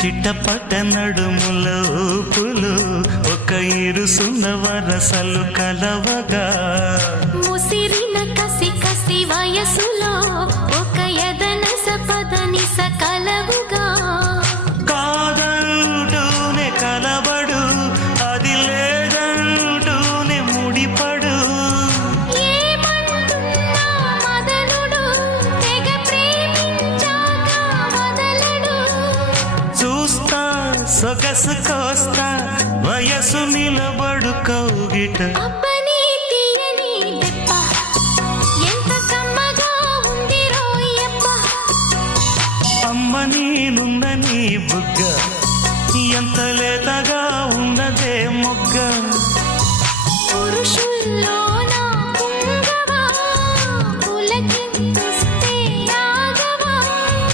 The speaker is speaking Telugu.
చిట్టపట్ట నడుముల ఊపులు ఒక ఇరుసున్న వరసలు కలవగా ముసిరిన కసి కసి వయసులో ఒక యదన సపదని సకలవుగా కాదంటూనే కలబడు అది లేదంటూనే ముడిపడు ఏమంటున్నా మదనుడు తెగ ప్రేమించాక వదలడు చూస్తా సొగసు కోస్తా వయసు నిలబడు కౌగిట అబ్బని తీయని దెబ్బ ఎంత కమ్మగా ఉంది రోయప్ప అమ్మ నేనున్న నీ బుగ్గ ఎంత లేతగా ఉన్నదే మొగ్గ